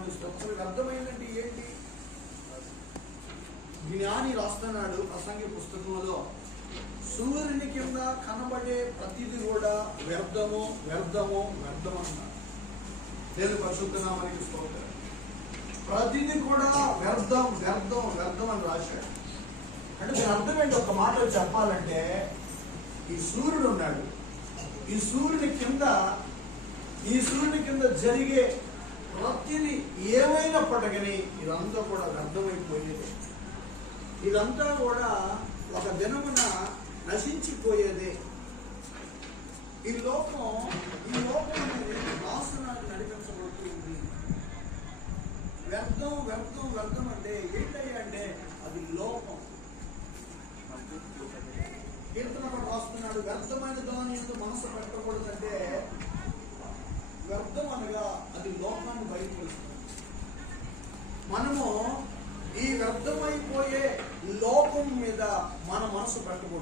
దేవుని స్తోత్రం. వ్యర్థమైందంటే ఏంటి? జ్ఞాని రాస్తున్నాడు ప్రసంగి పుస్తకంలో, సూర్యుని కింద కనబడే ప్రతిది కూడా వ్యర్థము వ్యర్థము వ్యర్థం అన్నాడు. దేవుని పరిశుద్ధ నామానికి స్తోత్రం. ప్రతిది కూడా వ్యర్థం వ్యర్థం వ్యర్థం అని రాశాడు. అంటే దీని అర్థం ఏంటి? ఒక మాటలో చెప్పాలంటే, ఈ సూర్యుడు ఉన్నాడు, ఈ సూర్యుని కింద జరిగే ప్రతిది ఏమైనప్పటికీ ఇదంతా కూడా వ్యర్థమైపోయేది. ఇదంతా కూడా ఒక దినమున నశించిపోయేదే. ఈ లోకం అనేది నాశనాన్ని నడిపించబడుతుంది. వ్యర్థం వ్యర్థం వ్యర్థం అంటే ఏంటయ్యా అంటే అది లోకం. కీర్తన రాస్తున్నాడు, వ్యర్థమైన దాని ఎందుకు మనసు పెట్టకూడదంటే వ్యర్థం అనగా అది లోకాన్ని బయటపరుస్తుంది. మనము ఈ వ్యర్థమైపోయే లోకం మీద మన మనసు పెట్టకూడదు.